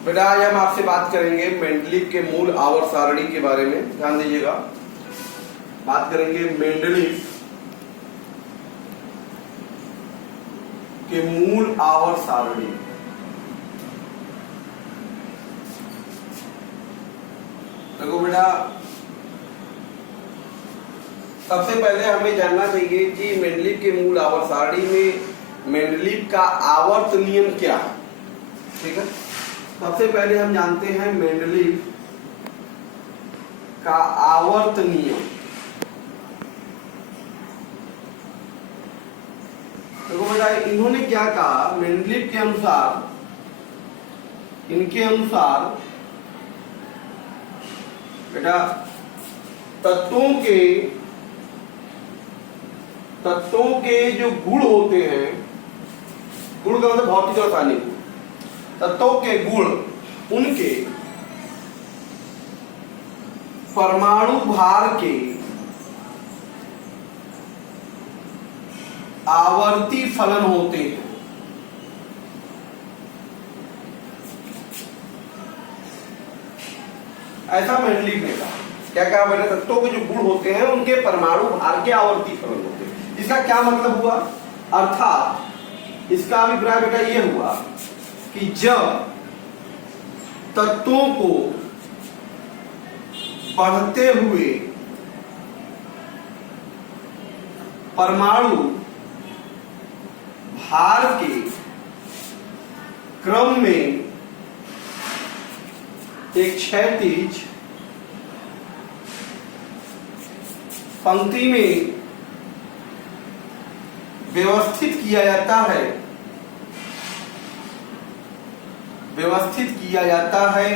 बेटा आज हम आपसे बात करेंगे मेंडलीव के मूल आवर्त सारणी के बारे में। ध्यान दीजिएगा, बात करेंगे मेंडलीव के मूल आवर्त सारणी। देखो बेटा, सबसे पहले हमें जानना चाहिए कि मेंडलीव के मूल आवर्त सारणी में मेंडलीव का आवर्त नियम क्या है। ठीक है, सबसे पहले हम जानते हैं मेंडलीव का आवर्त नियम। देखो बेटा, इन्होंने क्या कहा, मेंडलीव के अनुसार, इनके अनुसार बेटा तत्वों के जो गुण होते हैं, गुण का मतलब भौतिक और रासायनिक, तत्वों के गुण उनके परमाणु भार के आवर्ती फलन होते हैं। ऐसा मेंडलीव ने कहा। क्या कहा बेटा? तत्वों के जो गुण होते हैं उनके परमाणु भार के आवर्ती फलन होते हैं। इसका क्या मतलब हुआ? अर्थात इसका अभिप्राय बेटा ये हुआ कि जब तत्वों को बढ़ते हुए परमाणु भार के क्रम में एक क्षैतिज पंक्ति में व्यवस्थित किया जाता है,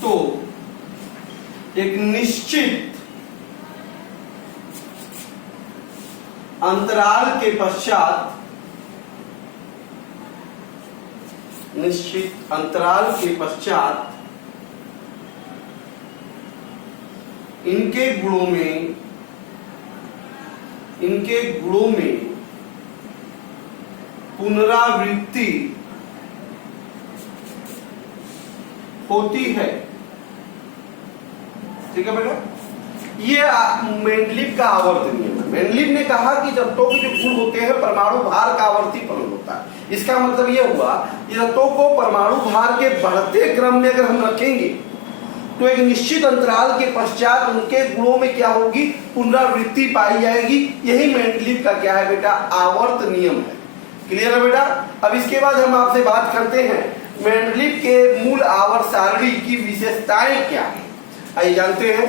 तो एक निश्चित अंतराल के पश्चात इनके गुणों में पुनरावृत्ति होती है। ठीक है बेटा, ये मेंडलीव का आवर्त नियम है। मेंडलीव ने कहा कि तत्वों के जो गुण होते हैं परमाणु भार का आवर्ती फलन होता है। इसका मतलब ये हुआ कि तत्वों को परमाणु भार के बढ़ते क्रम में अगर हम रखेंगे तो एक निश्चित अंतराल के पश्चात उनके गुणों में क्या होगी? पुनरावृत्ति पाई जाएगी। यही मेंडलीव का क्या है बेटा? आवर्त नियम है। क्लियर है बेटा? अब इसके बाद हम आपसे बात करते हैं मेंडलीव के मूल आवर्त सारणी की विशेषताएं क्या है। आइए जानते हैं,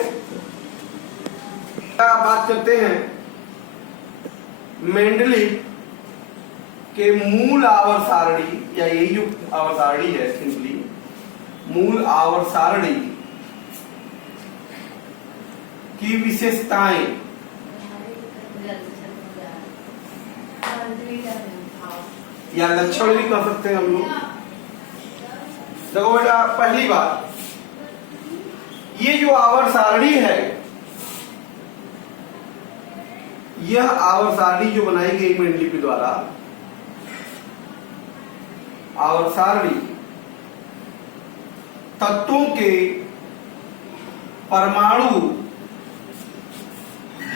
बात करते हैं मेंडलीव के मूल आवर्त सारणी, या यही जो आवर्त सारणी है, सिंपली मूल आवर्त सारणी की विशेषताएं। या लक्षण भी कह सकते हैं हम लोग। देखो बेटा, पहली बात, ये जो आवर्त सारणी है, यह आवर्त सारणी जो बनाई गई मेंडलीव के द्वारा, आवर्त सारणी तत्वों के परमाणु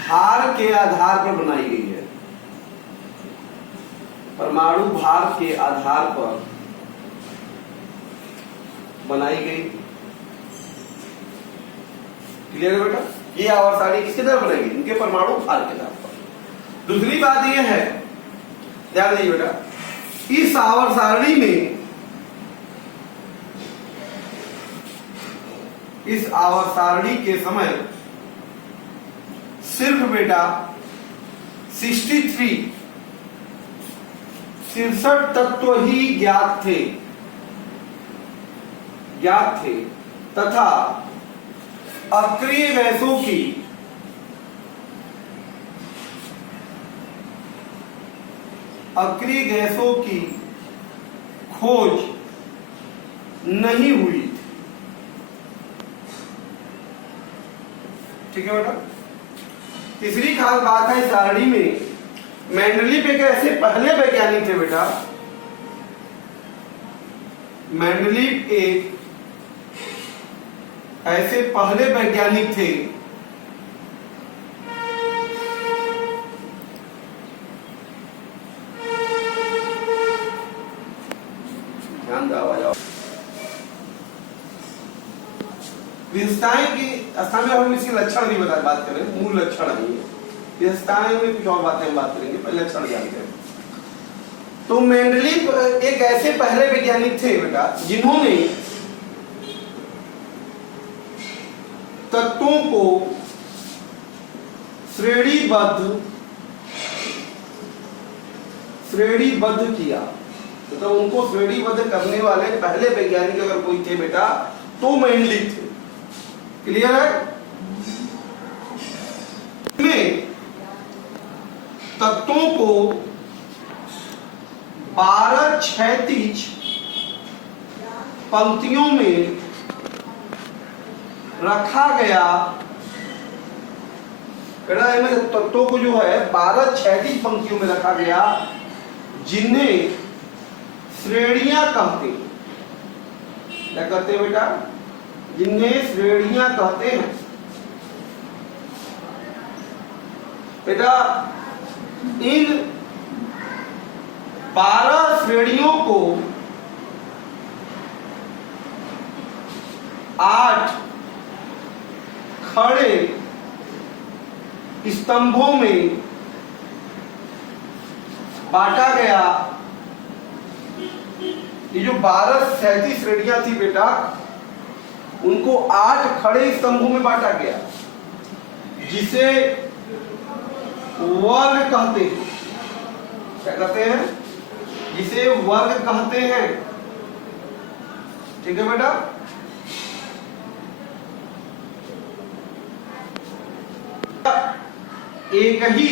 भार के आधार पर बनाई गई है। परमाणु भार के आधार पर बनाई गई। क्लियर है बेटा? ये आवर्त सारणी किसके द्वारा बनाई गई? इनके परमाणु भार के आधार पर। दूसरी बात यह है, ध्यान दीजिए बेटा, इस आवर्त सारणी में, इस आवर्त सारणी के समय सिर्फ बेटा 63 तत्व ही ज्ञात थे तथा अक्रिय गैसों की खोज नहीं हुई थी। ठीक है बेटा? तीसरी खास बात है इस सारणी में, मेंडलीव एक ऐसे पहले वैज्ञानिक थे बेटा मेंडलीव एक ऐसे पहले वैज्ञानिक थे ध्यान दो जाओ विशेषताएं की अवस्था में हम इसके लक्षण भी बात करें, मूल लक्षण है विशेषताएं में कुछ और बातें हम बात करेंगे, पहले लक्षण जानते हैं। तो मेंडलीव एक ऐसे पहले वैज्ञानिक थे बेटा जिन्होंने तत्वों को श्रेणीबद्ध किया। तो उनको श्रेणीबद्ध करने वाले पहले वैज्ञानिक अगर कोई थे बेटा तो मेंडलीव थे। क्लियर है? में तत्वों को 12 क्षैतिज पंक्तियों में रखा गया। तत्वों को जो है 12 क्षैतिज पंक्तियों में रखा गया जिन्हें श्रेणियां कहते हैं। क्या कहते हैं बेटा? जिन्हें श्रेणियां कहते हैं। बेटा इन 12 श्रेणियों को 8 खड़े स्तंभों में बांटा गया। ये जो 12 क्षैतिज श्रेणियां थी बेटा उनको 8 खड़े स्तंभों में बांटा गया जिसे वर्ग कहते हैं। क्या कहते हैं? जिसे वर्ग कहते हैं। ठीक है बेटा? एक ही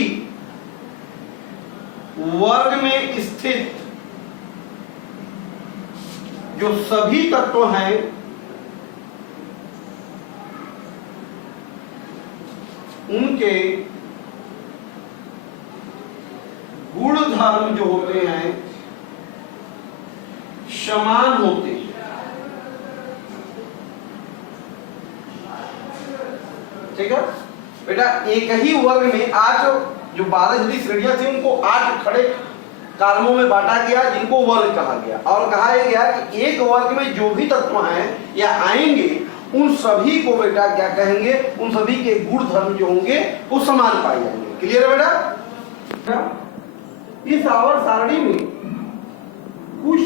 वर्ग में स्थित जो सभी तत्व हैं उनके गुण धर्म जो होते हैं समान होते हैं। ठीक है बेटा? एक ही वर्ग में आज जो 12 जितनी श्रेणियां थी उनको 8 खड़े कालमों में बांटा गया जिनको वर्ग कहा गया और कहा गया कि एक वर्ग में जो भी तत्व हैं या आएंगे उन सभी को बेटा क्या कहेंगे? उन सभी के गुण धर्म जो होंगे वो समान पाए जाएंगे। क्लियर है बेटा? इस आवर्त सारणी में कुछ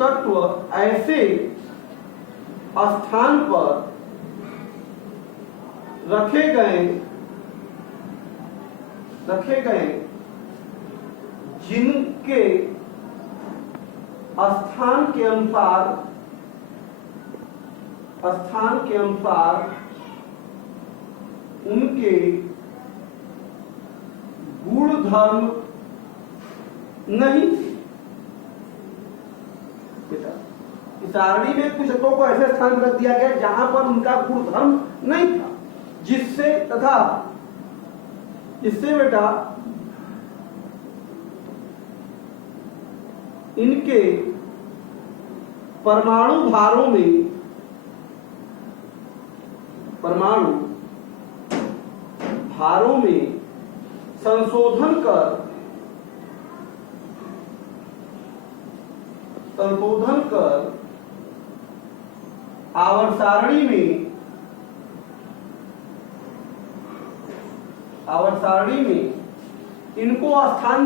तत्व ऐसे स्थान पर रखे गए जिनके स्थान के अनुसार उनके गुण धर्म नहीं थे। इस सारणी में कुछ तत्वों को ऐसे स्थान पर रख दिया गया जहां पर उनका गुण धर्म नहीं था जिससे बेटा इनके परमाणु भारों में संशोधन कर आवर्त सारणी में इनको स्थान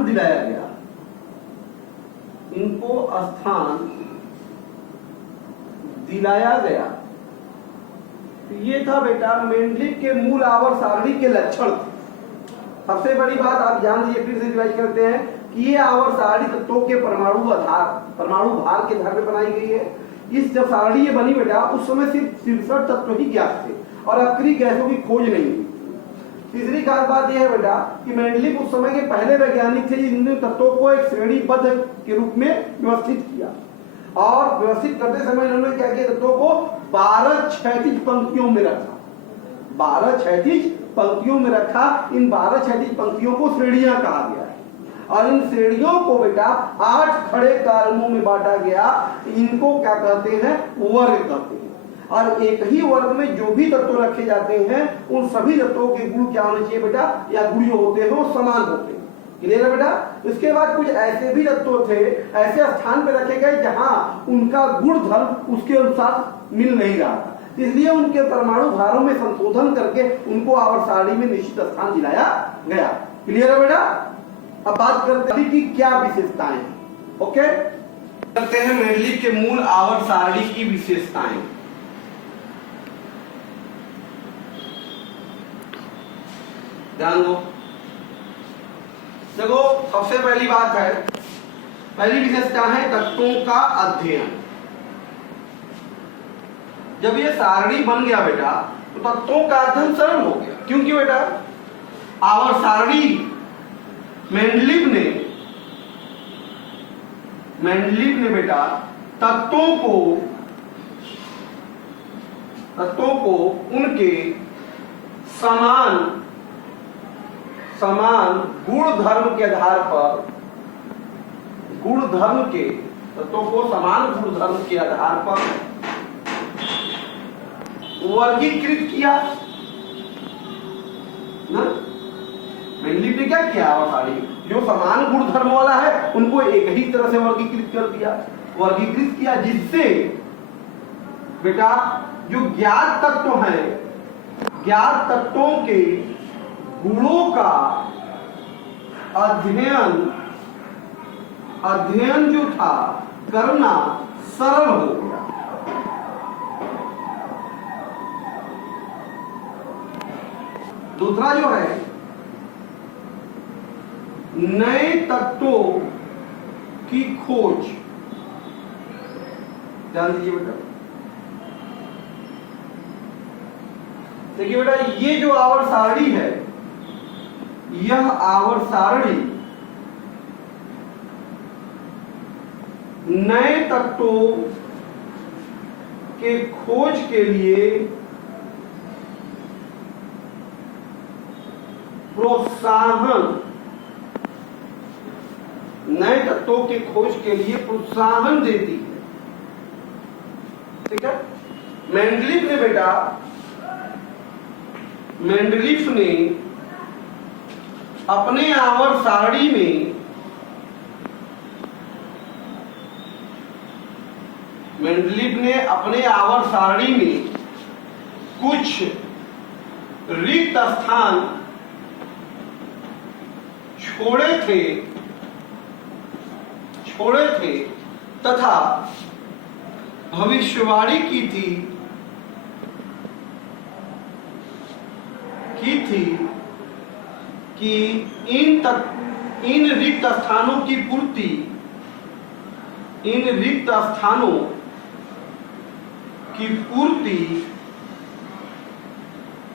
दिलाया गया। तो ये था बेटा मेंडलीव के मूल आवर्त सारणी के लक्षण। सबसे बड़ी बात आप जान लीजिए, फिर से रिवाइज करते हैं कि ये आवर्त सारणी तत्वों के परमाणु भार के आधार पर बनाई गई है। इस जब सारणी ये बनी बेटा उस समय सिर्फ 63 तत्व ही ज्ञात थे और अक्रिय गैसों की खोज नहीं हुई। तीसरी खास बात यह है बेटा कि मेंडलीव उस समय के पहले वैज्ञानिक थे जिन्होंने तत्वों को एक श्रेणीबद्ध के रूप में व्यवस्थित किया और व्यवस्थित करते समय इन्होंने क्या किया? तत्वों को 12 क्षैतिज पंक्तियों में रखा। 12 क्षैतिज पंक्तियों में रखा। इन 12 क्षैतिज पंक्तियों को श्रेणियां कहा गया है और इन श्रेणियों को बेटा 8 खड़े कॉलमों में बांटा गया। इनको क्या कहते हैं? वर्ग कहते हैं। और एक ही वर्ग में जो भी तत्व रखे जाते हैं उन सभी तत्वों के गुण क्या होने चाहिए बेटा, या गुण जो होते हैं वो समान होते हैं। क्लियर है बेटा? इसके बाद कुछ ऐसे भी तत्व थे, ऐसे स्थान पे रखे गए जहां उनका गुण धर्म उसके अनुसार मिल नहीं रहा था, इसलिए उनके परमाणु भारों में संशोधन करके उनको आवर्त सारणी में निश्चित स्थान दिलाया गया। क्लियर है बेटा? अब बात करते हैं कि क्या विशेषताएं हैं। ओके, करते हैं मेंडलीव के मूल आवर्त सारणी की विशेषताएं। ध्यान दो, देखो सबसे पहली बात है, पहली विशेषता है तत्वों का अध्ययन। जब ये सारणी बन गया बेटा तो तत्वों का अध्ययन सरल हो गया, क्योंकि बेटा आवर्त सारणी मेंडलीव ने बेटा तत्वों को उनके समान गुण धर्म के आधार पर तत्वों को समान गुण धर्म के आधार पर वर्गीकृत किया ना। मेंडलीव ने क्या किया? आवर्त सारणी जो समान गुण धर्म वाला है उनको एक ही तरह से वर्गीकृत कर दिया, वर्गीकृत किया, जिससे बेटा जो ज्ञात तत्व हैं, ज्ञात तत्वों के गुणों का अध्ययन जो था करना सरल हो गया। दूसरा जो है नए तत्वों की खोज। ध्यान दीजिए बेटा, देखिए बेटा ये जो आवर्त सारणी है, यह आवर्त सारणी नए तत्वों के खोज के लिए प्रोत्साहन, नए तत्वों के खोज के लिए प्रोत्साहन देती है। ठीक है? मेंडलीव ने अपने आवर्त सारणी में कुछ रिक्त स्थान छोड़े थे तथा भविष्यवाणी की थी कि इन रिक्त स्थानों की पूर्ति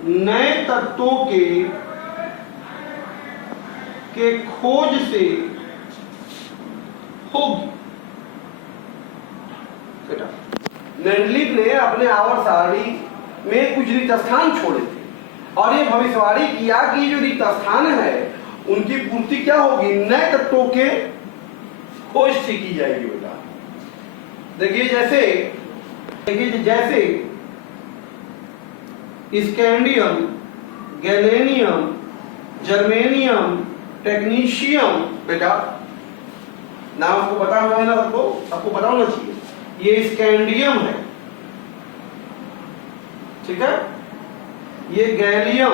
नए तत्वों के खोज से होगी। बेटा मेंडलीव ने अपने आवर्त सारणी में कुछ रिक्त स्थान छोड़े थे और ये भविष्यवाणी किया कि जो रिक्त स्थान है उनकी पूर्ति क्या होगी? नए तत्वों के खोज से की जाएगी। बेटा देखिए जैसे स्कैंडियम, गैलेनियम, जर्मेनियम, टेक्नीशियम। बेटा नाम आपको पता है ना, आपको पता होना चाहिए। ये स्कैंडियम है, ठीक है? ये गैलियम,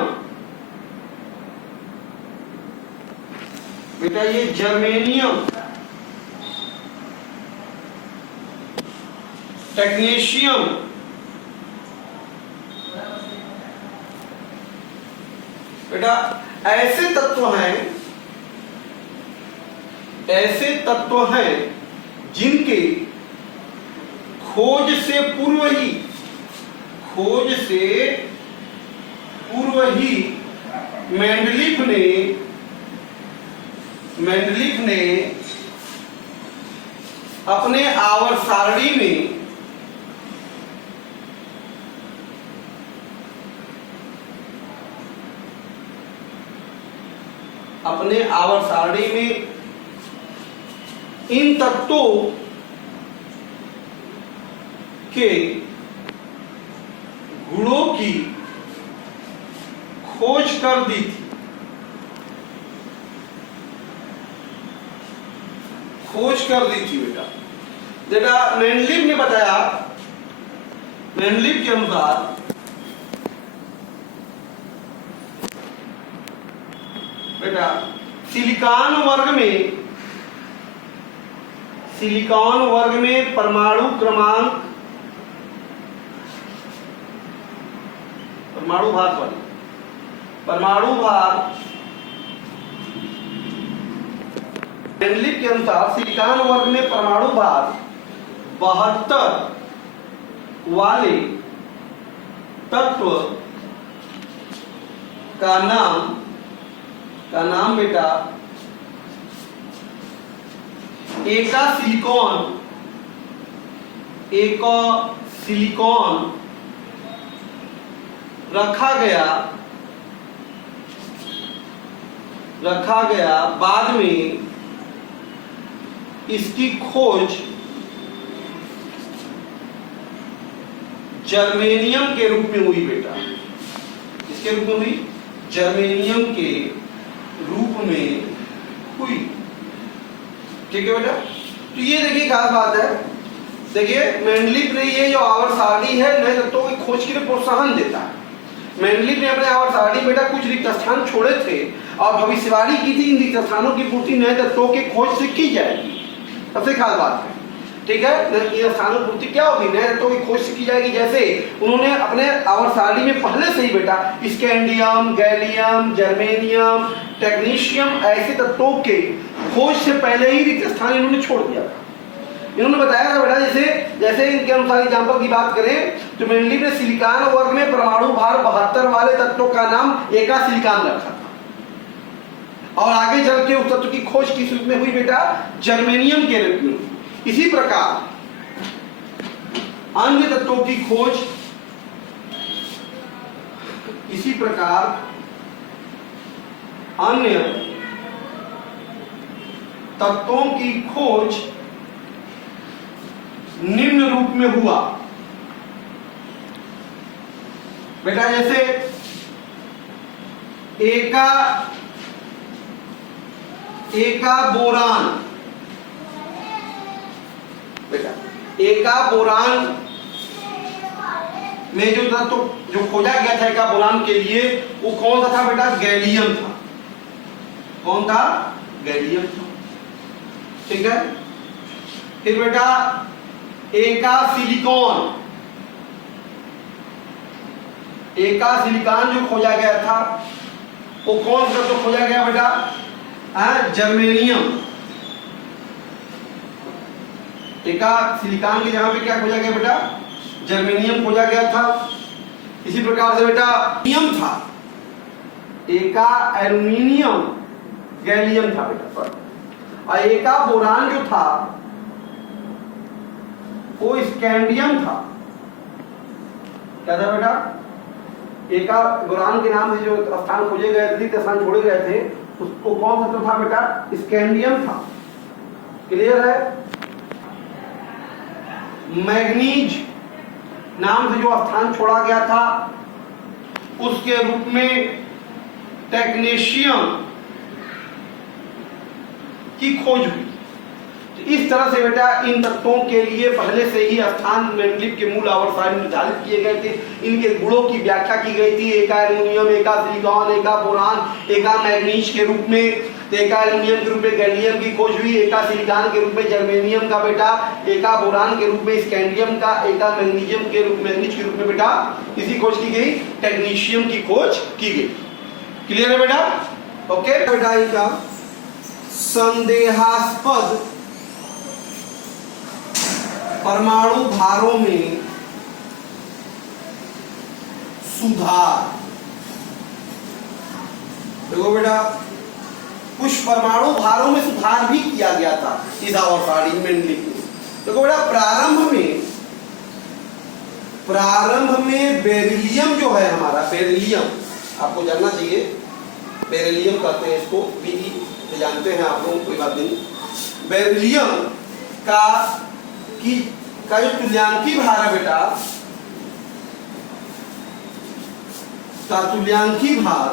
बेटा ये जर्मेनियम, टेक्नीशियम, बेटा ऐसे तत्व हैं जिनके खोज से पूर्व ही मेंडलीव ने अपने आवर्त सारणी में इन तत्वों के गुणों की खोज कर दी थी। खोज कर दी थी बेटा मेंडलीव ने बताया, मेंडलीव के अनुसार बेटा सिलिकॉन वर्ग में परमाणु क्रमांक, परमाणु भार मेंडलीव के अनुसार सिलिकॉन वर्ग में परमाणु भार 72 वाले तत्व का नाम बेटा एका सिलिकॉन रखा गया। बाद में इसकी खोज जर्मेनियम के रूप में हुई बेटा। इसके रूप में हुई, जर्मेनियम के रूप में हुई। ठीक है बेटा। तो ये देखिए क्या बात है, देखिए मेंडलीव ने ये जो आवर्त सारणी है नए तत्वों की खोज के लिए प्रोत्साहन देता है। मेंडलीव ने अपने आवर्त सारणी में बेटा कुछ रिक्त स्थान छोड़े थे और भविष्यवाणी की थी इन रिक्त स्थानों की पूर्ति नए तत्वों की खोज से की जाएगी। सबसे खास बात है, ठीक है, ये स्थानों की पूर्ति क्या होगी, नए तत्वों की खोज से की जाएगी। जैसे उन्होंने अपने आवर्त सारणी में पहले से ही बेटा स्कैंडियम, गैलियम, जर्मेनियम, टेक्नीशियम ऐसे तत्वों के खोज से पहले ही रिक्त स्थान इन्होंने छोड़ दिया था। इन्होंने बताया था बेटा जैसे इनके अनुसार एग्जाम्पल की बात करें तो मेंडलीव ने सिलिकॉन वर्ग में परमाणु भार 72 वाले तत्वों का नाम एका सिलिकॉन रखा था और आगे चल के उस तत्व की खोज किस रूप में हुई बेटा, जर्मेनियम के रूप में। इसी प्रकार अन्य तत्वों की खोज, अन्य तत्वों की खोज निम्न रूप में हुआ बेटा। जैसे एका बोरान बेटा, एका बोरान में जो तत्व जो खोजा गया था एका बोरान के लिए वो कौन सा था बेटा, गैलियम था। कौन था, गैलियम था। ठीक है। फिर बेटा एका सिलिकॉन जो खोजा गया था वो कौन सा तो खोजा गया बेटा, जर्मेनियम। एका सिलिकॉन की जगह पे क्या खोजा गया बेटा, जर्मेनियम खोजा गया था। इसी प्रकार से बेटा एल्यूमिनियम था, एका एल्यूमिनियम, गैलियम था बेटा। और एका बोरान जो था वो स्कैंडियम था। क्या था बेटा, एका बोरान के नाम से जो स्थान खोजे गए थे, स्थान छोड़े गए थे, उसको कौन सा था बेटा, स्कैंडियम था। क्लियर है। मैग्नीज नाम से जो स्थान छोड़ा गया था उसके रूप में टेक्नीशियम की खोज हुई। तो इस तरह से बेटा इन तत्वों के लिए पहले से ही स्थान मेंडलीव के मूल आवर्त सारणी निर्धारित किए गए थे। इनके गुणों की व्याख्या की गई थी, एका एल्यूमिनियम, एका सिलिकॉन, एका बोरान, एका मैग्नीज के रूप में। एका एल्यूमिनियम के रूप में गैलियम की खोज हुई, एका सिलिकॉन के रूप में जर्मेनियम का बेटा, एका बोरान के रूप में स्कैंडियम का, एका मैग्नीशियम के रूप में बेटा किसी खोज की गई, टेक्नीशियम की खोज की गई। क्लियर है बेटा। ओके बेटा। इनका संदेहास्पद परमाणु भारों में सुधार। देखो बेटा कुछ परमाणु भारों में सुधार भी किया गया था इस आवर्त सारणी में। देखो बेटा प्रारंभ में बेरिलियम जो है हमारा, बेरिलियम आपको जानना चाहिए, बेरिलियम कहते हैं इसको, भी जानते हैं आप लोग, कोई बात नहीं। बेरिलियम का जो तुल्यांकी भार है बेटा, का तुल्यांकी भार,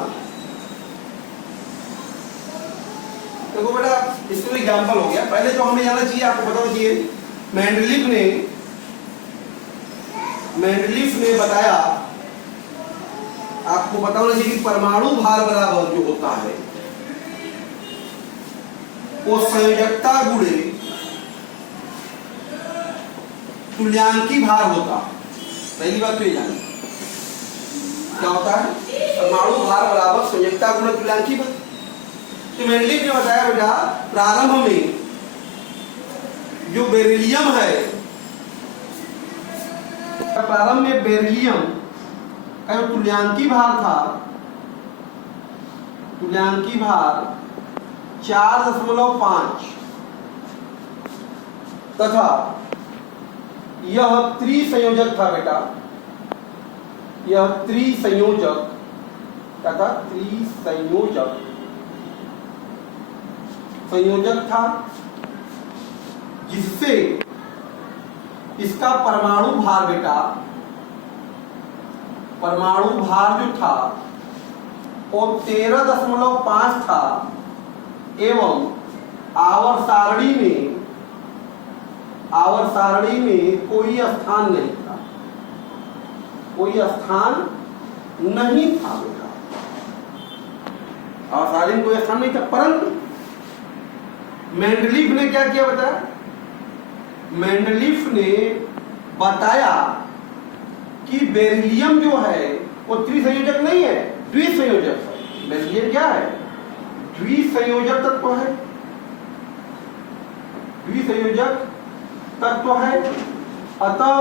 देखो बेटा इसमें एग्जाम्पल हो गया। पहले जो हमें जाना चाहिए, आपको पता होना चाहिए, मेंडलीफ ने बताया, आपको पता होना चाहिए कि परमाणु भार बराबर जो होता है वो संयोजकता गुणे तुल्यांकी भार होता। पहली बात तो ये जानी क्या होता है, परमाणु भार बराबर संयोजकता गुणे तुल्यांकी भार। तो मेंडलीफ ने बताया बेटा प्रारंभ में जो बेरिलियम है, प्रारंभ में बेरिलियम का जो तुल्यांकी भार था, तुल्यांकी भार 4.5 तथा यह त्रिसंयोजक था बेटा, यह त्रिसंयोजक तथा संयोजक था, जिससे इसका परमाणु भार बेटा, परमाणु भार जो था वो 13.5 था एवं आवर्त सारणी में कोई स्थान नहीं था, कोई स्थान नहीं था बेटा, आवर्त सारणी में कोई स्थान नहीं था। परंतु मेंडलीफ ने क्या किया बताया, मेंडलीफ ने बताया कि बेरिलियम जो है वो त्रिसंयोजक नहीं है, द्विसंयोजक है। बेरिलियम क्या है, द्विसंयोजक तत्व है, द्विसंयोजक तत्व है। अतः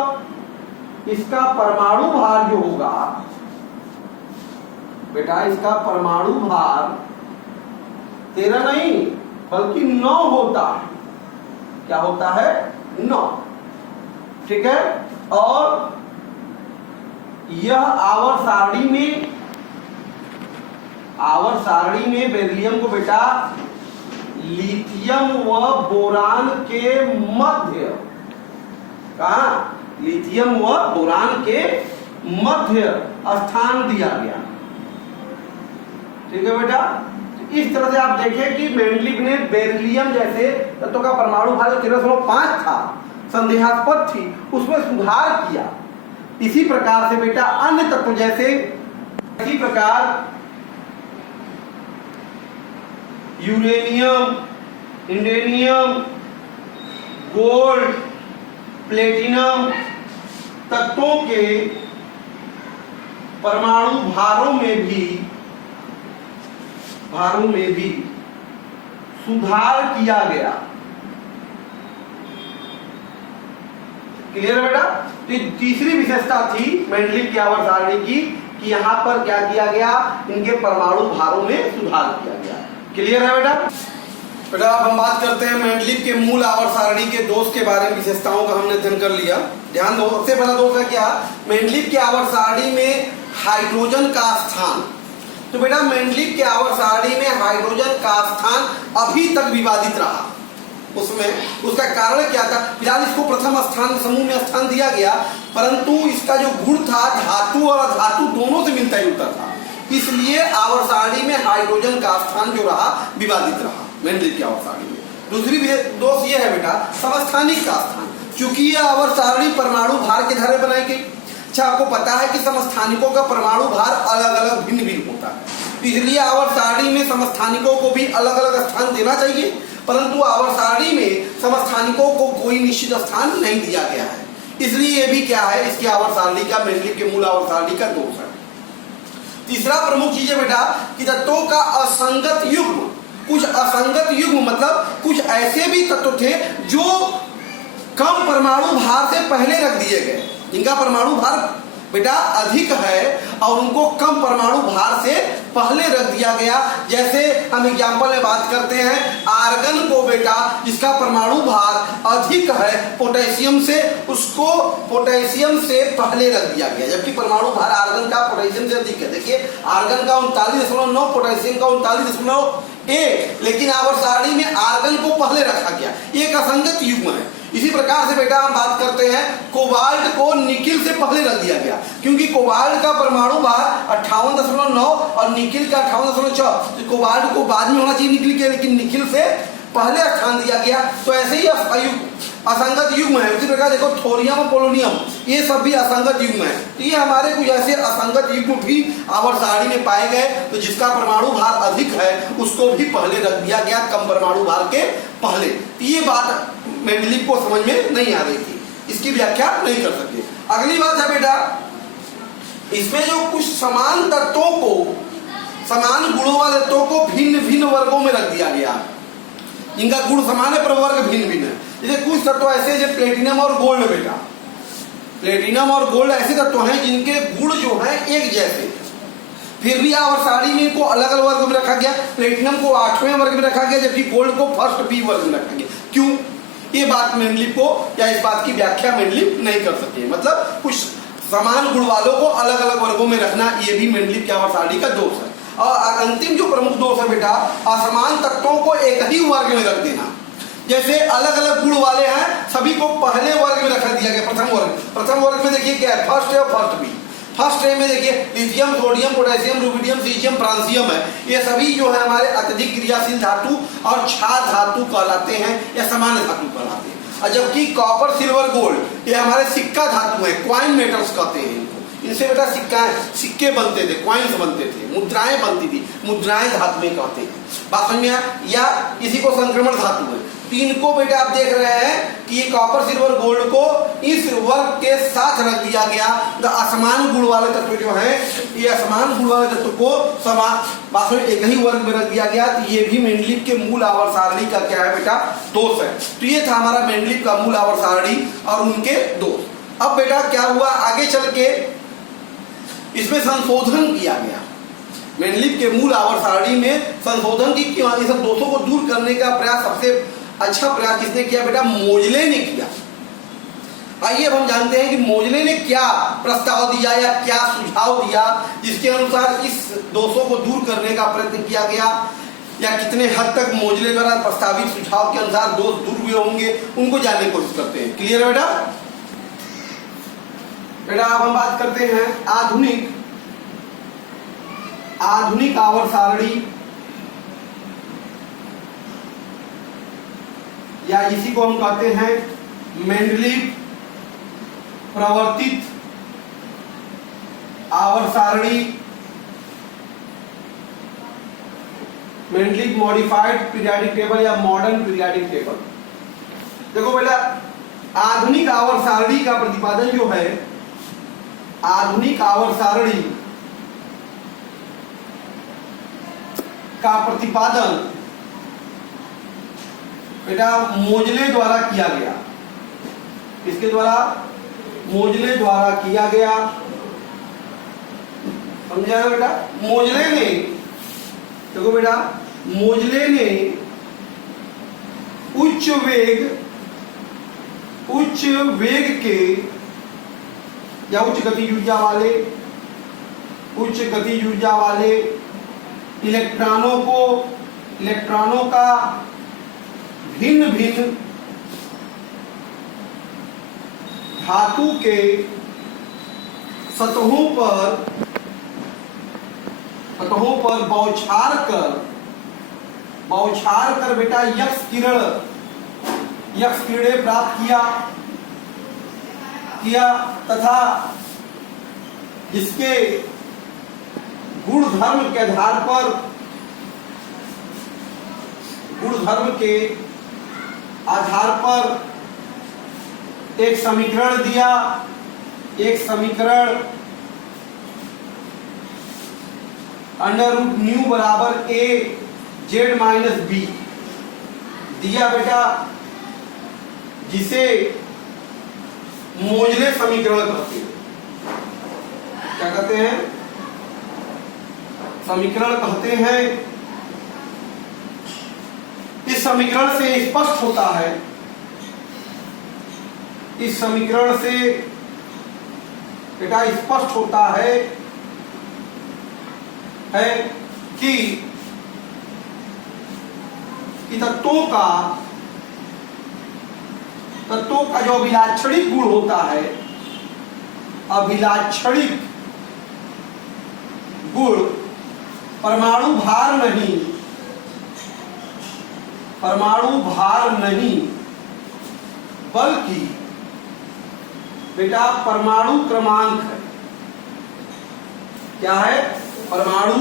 इसका परमाणु भार जो होगा बेटा, इसका परमाणु भार 13 नहीं बल्कि 9 होता है। क्या होता है, 9, ठीक है। और यह आवर्त सारणी में बेरिलियम को बेटा लिथियम व बोरान के मध्य, कहा, लिथियम व बोरान के मध्य स्थान दिया गया, ठीक है बेटा। इस तरह से आप देखें कि मेंडलीफ ने बेरिलियम जैसे तत्व का परमाणु भार 13.5 था, संदेहास्पद थी, उसमें सुधार किया। इसी प्रकार से बेटा अन्य तत्व जैसे, इसी प्रकार यूरेनियम, इंडेनियम, गोल्ड, प्लेटिनम तत्वों के परमाणु भारों में भी सुधार किया गया। क्लियर है बेटा। तो तीसरी विशेषता थी मेंडलीफ की आवर्त सारणी की कि यहां पर क्या किया गया, इनके परमाणु भारों में सुधार किया गया। क्लियर है बेटा। बेटा अब हम बात करते हैं मेंडलीफ के मूल आवर्त सारणी के दोष के बारे में, विशेषताओं का हमने अध्ययन कर लिया। ध्यान दो, सबसे पहला दोष है क्या, मेंडलीफ के आवर्त सारणी में हाइड्रोजन का स्थान। तो बेटा मेंडलीफ के आवर्त सारणी में हाइड्रोजन का स्थान अभी तक विवादित रहा। उसमें उसका कारण क्या था, फिलहाल इसको प्रथम स्थान समूह में स्थान दिया गया, परंतु इसका जो गुण था धातु और अधातु दोनों से मिलता जुलता था, इसलिए आवर्त सारणी में हाइड्रोजन का स्थान जो रहा विवादित रहा मेंडलीफ की आवर्त सारणी में। दूसरी दोष ये है बेटा समस्थानिक का स्थान, क्योंकि यह आवर्त सारणी परमाणु भार के आधार बनाई गई। अच्छा, आपको पता है कि समस्थानिकों का परमाणु भार अलग अलग भिन्न भिन्न होता है, इसलिए आवर्त सारणी में समस्थानिकों को भी अलग अलग स्थान देना चाहिए, परंतु आवर्त सारणी में समस्थानिकों को कोई निश्चित स्थान नहीं दिया गया है। इसलिए ये भी क्या है, इसकी आवर्त सारणी का, मेंडलीफ के मूल आवर्त सारणी का दोष है। तीसरा प्रमुख चीज है बेटा कि तत्वों का असंगत युग्म। कुछ असंगत युग्म मतलब कुछ ऐसे भी तत्व थे जो कम परमाणु भार से पहले रख दिए गए, जिनका परमाणु भार बेटा अधिक है और उनको कम परमाणु भार से पहले रख दिया गया। जैसे हम एग्जाम्पल में बात करते हैं, आर्गन को बेटा जिसका परमाणु भार अधिक है पोटेशियम से, उसको पोटेशियम से पहले रख दिया गया, जबकि परमाणु भार आर्गन का पोटेशियम से अधिक है। देखिए आर्गन का 39.9, पोटेशियम का 39.1, लेकिन आवर्त सारणी में आर्गन को पहले रखा गया। एक असंगत युग्म है। इसी प्रकार से बेटा हम बात करते हैं, कोबाल्ट को निकिल से पहले रख दिया गया, क्योंकि कोबाल्ट का परमाणु भार 58.9 और निकिल का 58.4, तो कोबाल्ट को बाद में होना चाहिए निकिल के, लेकिन निकिल से पहले स्थान दिया गया। तो ऐसे ही असंगत युग्म है। उसी प्रकार देखो थोरियम और पोलोनियम, ये सब भी असंगत युग्म है। तो ये हमारे कुछ ऐसे असंगत युग्म भी आवर्त सारणी में पाए गए, तो जिसका परमाणु भार अधिक है उसको भी पहले रख दिया गया, कम परमाणु भार के पहले। तो ये बात मेंडलीव को समझ में नहीं आ रही थी, इसकी व्याख्या नहीं कर सकते। अगली बात है बेटा, इसमें जो कुछ समान तत्वों को, समान गुणों वाले तत्वों को भिन्न भिन्न वर्गों में रख दिया गया। इनका गुण समान है पर वर्ग भिन्न भिन्न है। जैसे कुछ तत्व ऐसे जैसे प्लेटिनम और गोल्ड बेटा, प्लेटिनम और गोल्ड ऐसे तत्व हैं जिनके गुण जो हैं एक जैसे, फिर भी आवर्त सारणी में इनको अलग अलग वर्ग में रखा गया। प्लेटिनम को 8वें वर्ग में रखा गया, जबकि गोल्ड को फर्स्ट बी वर्ग में रखा गया। क्यों? ये बात मेंडलीव को, या इस बात की व्याख्या मेंडलीव नहीं कर सकते। मतलब कुछ समान गुण वालों को अलग अलग वर्गों में रखना, ये भी मेंडलीव की आवर्त सारणी का दोष है। और अंतिम जो प्रमुख दोष है बेटा, असमान तत्वों को एक ही वर्ग में रख देना। जैसे अलग अलग गुण वाले हैं, सभी को पहले वर्ग में रखा दिया गया, प्रथम वर्ग में देखिए क्या है, फर्स्ट है और फर्स्ट बी। फर्स्ट है में देखिए lithium, sodium, potassium, rubidium, caesium, francium है। ये सभी जो है हमारे अत्यधिक क्रियाशील धातु और क्षार धातु कहलाते हैं, या सामान्य धातु कहलाते हैं। और जबकि कॉपर, सिल्वर, गोल्ड ये हमारे सिक्का धातु है, क्वाइन मेटल्स कहते हैं इनको। इनसे बेटा सिक्के बनते थे, क्वाइंस बनते थे, मुद्राएं बनती थी, मुद्राएं धातु में कहते हैं। बात समझ में आया? या इसी को संक्रमण धातु है। तो इनको बेटा आप देख रहे हैं कि ये कॉपर, सिल्वर, गोल्ड को इस वर्ग के साथ रख दिया गया। तो असमान गुण वाले तत्व जो है, ये असमान गुण वाले तत्व को समान एक ही वर्ग में रख दिया गया। तो ये भी मेंडलीव के मूल आवर्त सारणी का क्या है बेटा, दोष है। तो ये था हमारा मेंडलीव का मूल आवर्त सारणी और उनके दोष। अब बेटा क्या हुआ, आगे चल के इसमें संशोधन किया गया। मेंडलीव के मूल आवर्त सारणी में संशोधन की, ये सब दोषों को दूर करने का प्रयास, सबसे अच्छा प्रयास किसने किया बेटा, मोजले ने किया। आइए अब हम जानते हैं कि मोजले ने क्या प्रस्ताव दिया या क्या सुझाव दिया, जिसके अनुसार इस दोषों को दूर करने का प्रयत्न किया गया, या कितने हद तक मोजले द्वारा प्रस्तावित सुझाव के अनुसार दोष दूर हुए होंगे, उनको जानने की कोशिश करते हैं। क्लियर है बेटा? बेटा अब हम बात करते हैं आधुनिक आवर्त सारणी, या इसी को हम कहते हैं मेंडलीव प्रवर्तित आवर्त सारणी, मेंडलीव मॉडिफाइड पीरियोडिक टेबल या मॉडर्न पीरियोडिक टेबल। देखो बेटा, आधुनिक आवर्त सारणी का प्रतिपादन जो है, आधुनिक आवर्त सारणी का प्रतिपादन बेटा मोजले द्वारा किया गया। किसके द्वारा? मोजले द्वारा किया गया। समझा बेटा? मोजले ने, देखो बेटा, मोजले ने उच्च वेग के या उच्च गति ऊर्जा वाले इलेक्ट्रॉनों का भिन्न भिन्न धातु के सतहों पर बौछार कर बेटा यक्ष किरणें प्राप्त किया तथा जिसके गुणधर्म के आधार पर एक समीकरण दिया। एक समीकरण √μ बराबर a z माइनस बी दिया बेटा, जिसे मोजले समीकरण कहते हैं। क्या कहते हैं? समीकरण कहते हैं। इस समीकरण से स्पष्ट होता है, इस समीकरण से बेटा स्पष्ट होता है कि तत्वों का जो अभिलाक्षणिक गुण होता है, अभिलाक्षणिक गुण परमाणु भार नहीं बल्कि बेटा परमाणु क्रमांक है। क्या है? परमाणु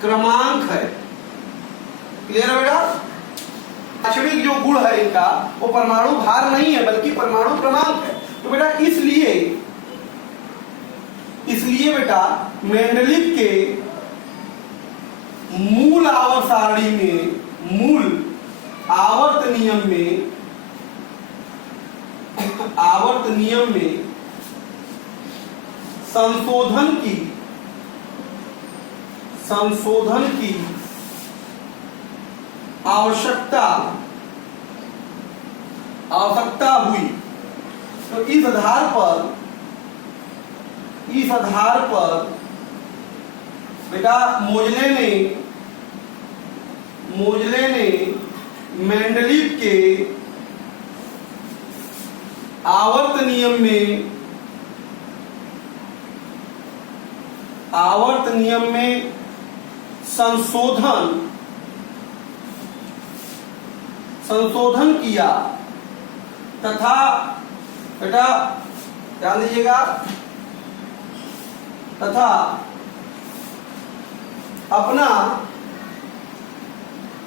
क्रमांक है। क्लियर है बेटा? लाक्षणिक जो गुण है इनका वो परमाणु भार नहीं है बल्कि परमाणु क्रमांक है। तो बेटा इसलिए बेटा मेंडलीव के मूल आवर्त सारणी में, मूल आवर्त नियम में संशोधन की आवश्यकता हुई। तो इस आधार पर बेटा मोजले ने मेंडलीव के आवर्त नियम में संशोधन किया तथा बेटा ध्यान दीजिएगा, तथा अपना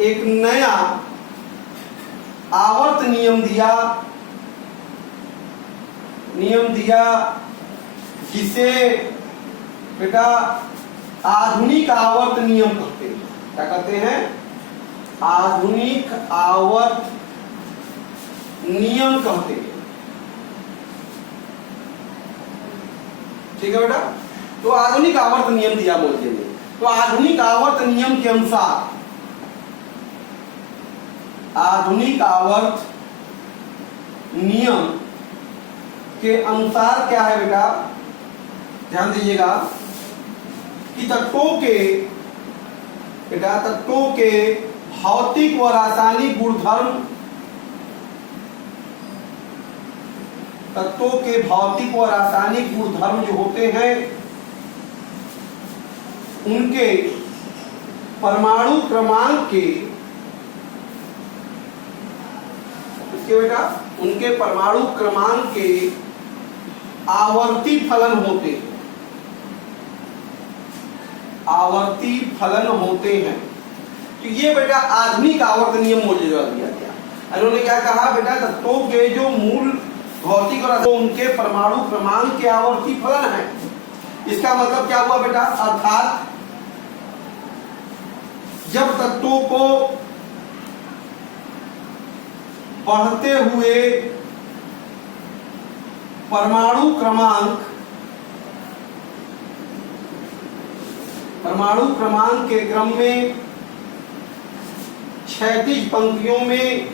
एक नया आवर्त नियम दिया जिसे बेटा आधुनिक आवर्त नियम कहते हैं। क्या कहते हैं? आधुनिक आवर्त नियम कहते हैं। ठीक है बेटा? तो आधुनिक आवर्त नियम दिया बोलते हैं। तो आधुनिक आवर्त नियम के अनुसार, आधुनिक आवर्त नियम के अनुसार क्या है बेटा? ध्यान दीजिएगा कि तत्वों के भौतिक व रासायनिक गुणधर्म, तत्वों के भौतिक व रासायनिक गुणधर्म जो होते हैं उनके परमाणु क्रमांक के, बेटा उनके परमाणु क्रमांक के आवर्ती फलन होते हैं, आवर्ती फलन होते हैं। तो ये बेटा आधुनिक आवर्त नियम मौजूदा दिया गया। उन्होंने क्या कहा बेटा? तत्वों के जो मूल भौतिक और तो उनके परमाणु क्रमांक के आवर्ती फलन है। इसका मतलब क्या हुआ बेटा? अर्थात जब तत्वों को बढ़ते हुए परमाणु क्रमांक के क्रम में क्षैतिज पंक्तियों में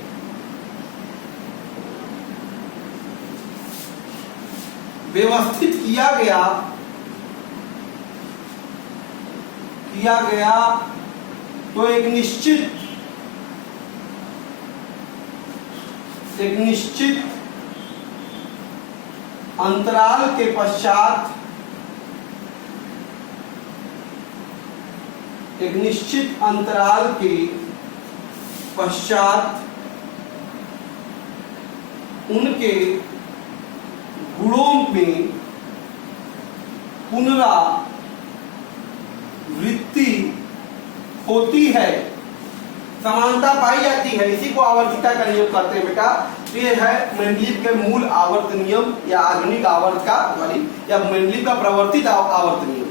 व्यवस्थित किया गया तो एक निश्चित अंतराल के पश्चात, एक निश्चित अंतराल के पश्चात उनके गुणों में पुनरावृत्ति होती है, समानता पाई जाती है। इसी को आवर्तिता का नियम कहते हैं बेटा। तो ये है मेंडलीव के मूल आवर्त नियम या आधुनिक आवर्त का, या मेंडलीव का प्रवर्तित आवर्त नियम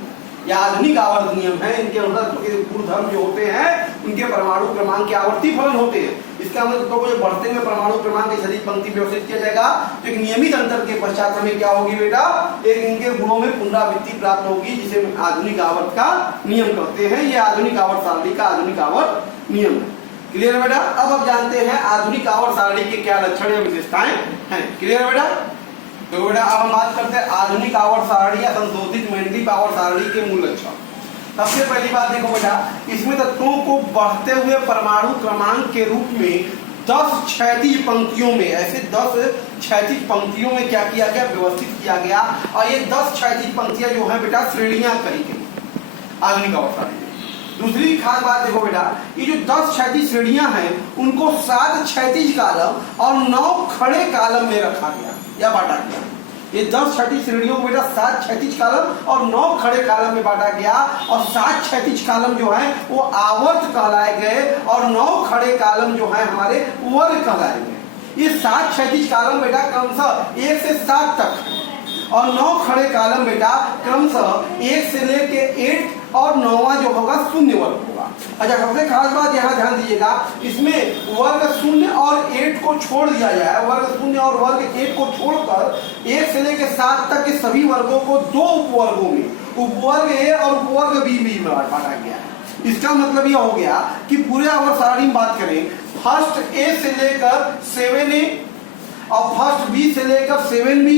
या आधुनिक आवर्त नियम है। इनके अनुसार गुणधर्म जो होते हैं उनके परमाणु क्रमांक के आवर्ती फलन होते हैं। इसका मतलब तत्वों को जो बढ़ते हुए परमाणु क्रमांक के क्षैतिज पंक्ति व्यवस्थित किया जाएगा तो एक नियमित अंतर के पश्चात हमें क्या होगी बेटा, एक इनके गुणों में पुनरावृत्ति प्राप्त होगी, जिसे आधुनिक आवर्त का नियम कहते हैं। ये आधुनिक आवर्त सारणी का आधुनिक आवर्त नियम है। क्लियर है बेटा? अब आप जानते हैं आधुनिक आवर्त सारणी के क्या लक्षण या विशेषताएं हैं। क्लियर है बेटा? तो बेटा अब हम बात करते हैं आधुनिक आवर्त सारणी या संशोधित मेंडलीव आवर्त सारणी के मूल लक्षण। सबसे पहली बात देखो बेटा, इसमें तत्वों को बढ़ते हुए परमाणु क्रमांक के रूप में 10 क्षैतिज पंक्तियों में, ऐसे 10 क्षैतिज पंक्तियों में क्या किया गया, व्यवस्थित किया गया। और ये 10 क्षैतिज पंक्तियां जो है बेटा श्रेणियां कही गई आधुनिक आवर्त सारणी में। दूसरी खास बात देखो बेटा, ये जो 10 क्षैतिज श्रेणियां हैं उनको 7 क्षैतिज कालम और 9 खड़े कालम में रखा गया या बांटा गया। ये 10 क्षैतिज श्रेणियों को बेटा 7 क्षैतिज कालम और 9 खड़े कालम में बांटा गया। और 7 क्षैतिज कालम जो है वो आवर्त कहलाए गए और 9 खड़े कालम जो है हमारे वर्ग कहलाए गए। ये 7 क्षैतिज कालम बेटा क्रमशः 1 से 7 तक और 9 खड़े कालम बेटा क्रमशः 1 से लेके 8 और 9वां जो होगा शून्य वर्ग होगा। अच्छा, सबसे खास बात यहाँ ध्यान दीजिएगा, इसमें वर्ग शून्य और 8 को छोड़ दिया जाए। वर्ग शून्य और वर्ग 8 को छोड़कर 1 से लेकर 7 तक के सभी वर्गों को 2 उपवर्गों में, उपवर्ग ए और उपवर्ग बी में बांटा गया है। इसका मतलब यह हो गया कि पूरे आवर्त सारणी में बात करें, फर्स्ट ए से लेकर 7A और फर्स्ट बी से लेकर 7B,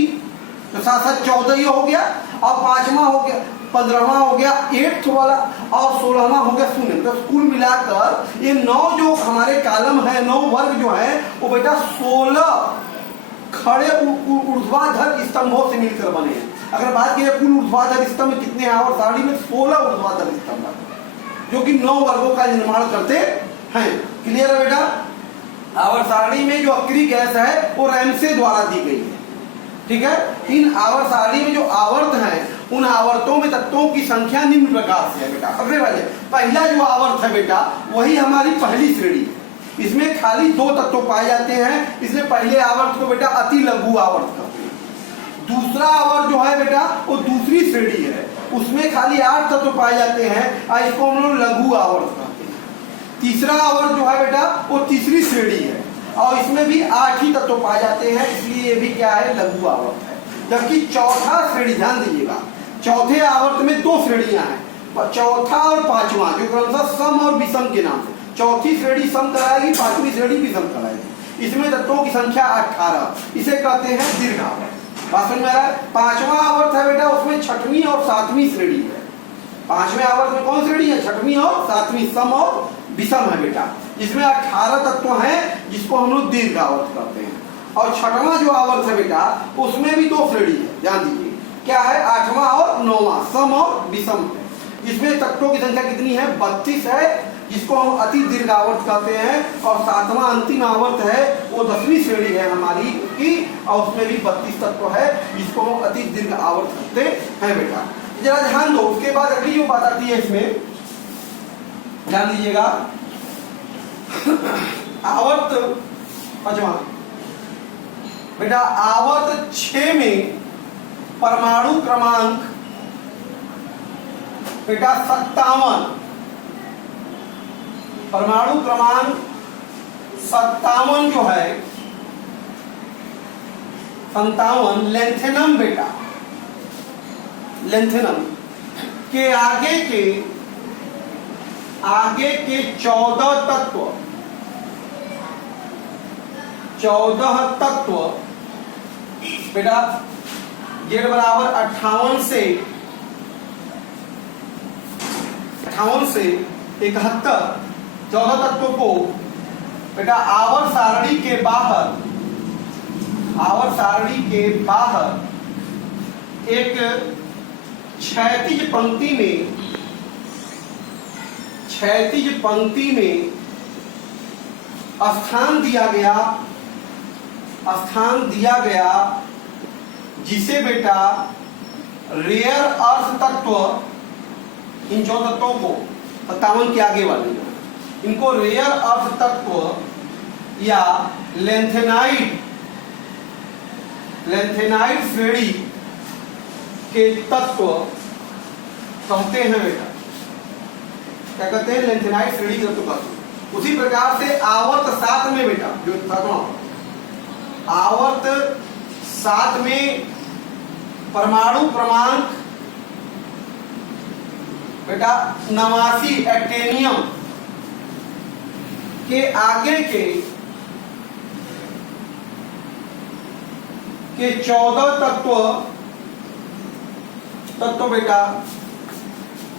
तो साथ साथ 14 ये हो गया। और 5वां हो गया, 15वां हो गया 8th वाला और 16वां हो गया शून्य। तो कुल मिलाकर ये 9 जो हमारे कालम है, 9 वर्ग जो है वो बेटा 16 खड़े ऊर्ध्वाधर स्तंभों से मिलकर बने हैं। अगर बात की कुल ऊर्ध्वाधर स्तंभ कितने हैं आवर्त सारणी में, 16 ऊर्ध्वाधर स्तंभ जो कि 9 वर्गों का निर्माण करते हैं। क्लियर है बेटा? आवर्त सारणी में जो अक्रिय गैस है वो रैमसे द्वारा दी गई है। ठीक है? इन आवर्त सारणी में जो आवर्त हैं उन आवर्तों में तत्वों की संख्या निम्न प्रकार से है बेटा। सबसे पहले पहला जो आवर्त है बेटा वही हमारी पहली श्रेणी है। इसमें खाली 2 तत्व पाए जाते हैं, इसलिए पहले आवर्त को बेटा अति लघु आवर्त कहते हैं। दूसरा आवर्त जो है बेटा वो दूसरी श्रेणी है, उसमें खाली 8 तत्व पाए जाते हैं, इसको हम लोग लघु आवर्त कहते हैं। तीसरा आवर्त जो है बेटा वो तीसरी श्रेणी है और इसमें भी 8 ही तत्व पाए जाते हैं, इसलिए ये भी क्या है, लघु आवर्त है। जबकि चौथा श्रेणी, ध्यान दीजिएगा, चौथे आवर्त में 2 श्रेणियां हैं, चौथा और 5वां, जो क्रमशः सम और विषम के नाम से। चौथी श्रेणी सम कराएगी, 5वीं श्रेणी विषम कराएगी। इसमें तत्वों की संख्या 18, इसे कहते हैं दीर्घ आवर्त। बात समझ में आ रहा है? 5वां आवर्त है बेटा, उसमें 6वीं और 7वीं श्रेणी है। 5वें आवर्त में कौन श्रेणी है? 6वीं और 7वीं, सम और विषम है बेटा। इसमें 18 तत्व हैं जिसको हम लोग दीर्घ आवर्त कहते हैं। और 6वां जो आवर्त है बेटा उसमें भी 2 श्रेणी है, ध्यान दीजिए क्या है, 8वां और 9वां, सम और विषम है। इसमें तत्वों की संख्या कितनी है? 32 है, जिसको हम अति दीर्घ आवर्त कहते हैं। और 7वां अंतिम आवर्त है वो 10वीं श्रेणी है हमारी की, और उसमें भी 32 तत्व है जिसको हम अति दीर्घ आवर्त कहते हैं बेटा। जरा ध्यान दो, उसके बाद अगली जो बात आती है इसमें ध्यान दीजिएगा, आवर्त 5वां बेटा, आवर्त 6 में परमाणु क्रमांक बेटा 57, परमाणु क्रमांक 57 जो है 57 लेंथेनम बेटा, लेंथेनम के आगे के 14 तत्व, 14 तत्व बेटा Z बराबर 58 से 71, 14 तत्वों को बेटा आवर्त सारणी के बाहर, आवर्त सारणी के बाहर एक क्षैतिज पंक्ति में स्थान दिया गया जिसे बेटा रेयर अर्थ तत्व, इन 4 तत्वों को 57 के आगे वाले इनको रेयर अर्थ तत्व या लेंथेनाइड श्रेणी के तत्व कहते हैं बेटा। क्या कहते हैं, लेंथेनाइड श्रेणी के तत्व कहते हैं। उसी प्रकार से आवर्त 7 में बेटा जो था आवर्त 7 में परमाणु क्रमांक बेटा 89 एक्टेनियम के आगे के 14 तत्व बेटा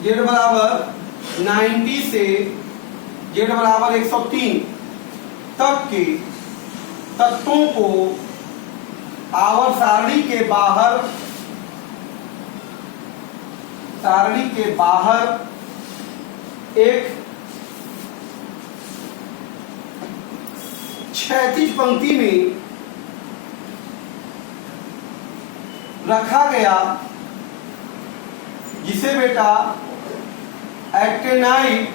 Z बराबर 90 से Z बराबर 103 तक के तत्वों को आवर्त सारणी के बाहर एक क्षैतिज पंक्ति में रखा गया, जिसे बेटा एक्टेनाइड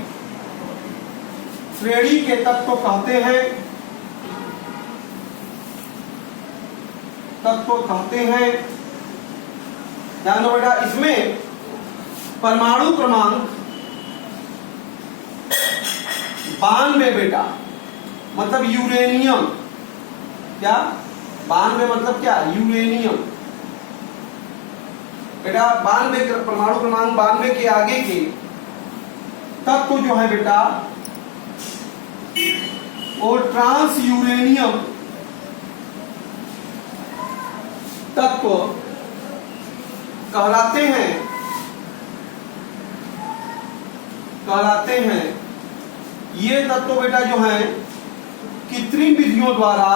श्रेणी के तत्व कहते हैं। ध्यान दो बेटा, इसमें परमाणु क्रमांक 92 बेटा मतलब यूरेनियम, क्या 92 मतलब क्या, यूरेनियम बेटा 92 परमाणु क्रमांक 92 के आगे के तत्व जो है बेटा वो ट्रांस यूरेनियम तत्व कहलाते हैं। ये तत्व बेटा जो है कृत्रिम विधियों द्वारा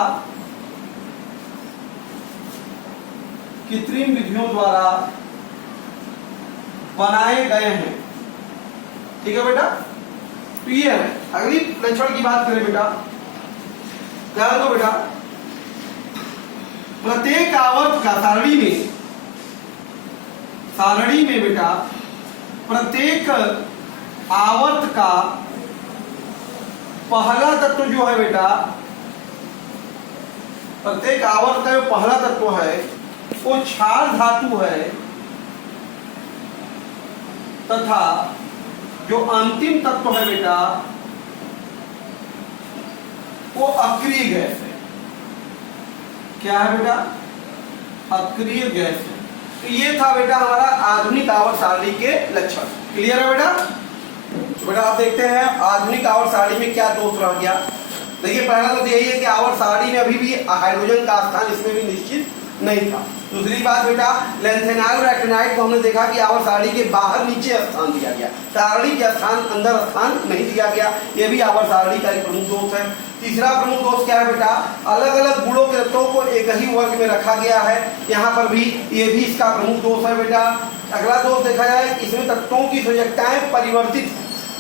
बनाए गए हैं। ठीक है बेटा, तो ये है। अगली लक्षण की बात करें बेटा, ध्यान दो बेटा, प्रत्येक आवर्त का सारणी में बेटा प्रत्येक आवर्त का पहला तत्व जो है बेटा, प्रत्येक आवर्त का जो पहला तत्व है वो क्षार धातु है तथा जो अंतिम तत्व है बेटा वो अक्रिय गैस है। क्या है बेटा, अक्रिय गैस है। तो ये था बेटा हमारा आधुनिक आवर्त सारणी के लक्षण। क्लियर है बेटा? तो बेटा आप देखते हैं आधुनिक आवर्त सारणी में क्या दोष रह गया। देखिए पहला तो यही है कि आवर्त सारणी में अभी भी हाइड्रोजन का स्थान इसमें भी निश्चित नहीं था। दूसरी बात बेटा, लेंथेनाइड और एक्टिनाइड को हमने देखा कि आवर्त सारणी के बाहर नीचे स्थान दिया गया, सारणी के अंदर स्थान नहीं दिया गया। ये भी आवर्त सारणी का एक प्रमुख दोष है। तीसरा प्रमुख दोष क्या है बेटा, अलग अलग गुणों के तत्वों को एक ही वर्ग में रखा गया है। यहाँ पर भी ये भी इसका प्रमुख दोष है बेटा। अगला दोष देखा जाए, इसमें तत्वों की संयोजकताएं परिवर्तित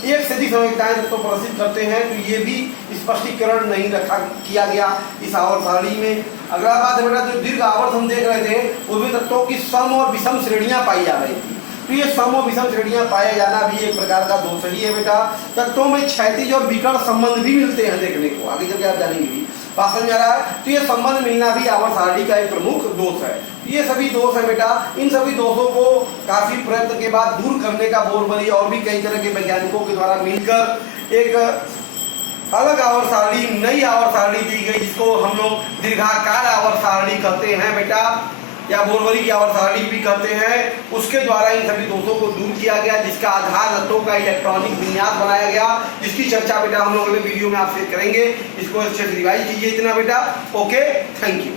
एक से अधिक संयोजकताएं तत्व प्रदर्शित करते हैं, तो ये भी स्पष्टीकरण नहीं रखा किया गया इस आवर्त सारणी में। अगला बात है बेटा, जो दीर्घ आवर्त हम देख रहे थे उसमें तत्वों की सम और विषम श्रेणियां पाई जा रही थी, तो ये सम और विषम श्रेणियां पाया जाना भी एक प्रकार का दोष ही है बेटा। तत्वों में क्षैतिज और विकर्ण संबंध भी मिलते हैं देखने को, आगे जब आप जानेंगे भी पास जा रहा है, तो ये संबंध मिलना भी आवर्त सारणी का एक प्रमुख दोष है। ये सभी दोष है बेटा। इन सभी दोषों को काफी प्रयत्न के बाद दूर करने का बोरबरी और भी कई तरह के वैज्ञानिकों के द्वारा मिलकर एक अलग आवर्त सारणी, नई आवर्त सारणी दी गई, जिसको हम लोग दीर्घाकार आवर्त सारणी कहते हैं बेटा, या बोरबरी की आवर्त सारणी भी कहते हैं। उसके द्वारा इन सभी दोषों को दूर किया गया, जिसका आधार तत्वों का इलेक्ट्रॉनिक विन्यास बनाया गया, जिसकी चर्चा बेटा हम लोग अगले वीडियो में आपसे करेंगे। इसको अच्छे से रिवाइज कीजिए इतना बेटा। Okay, thank you.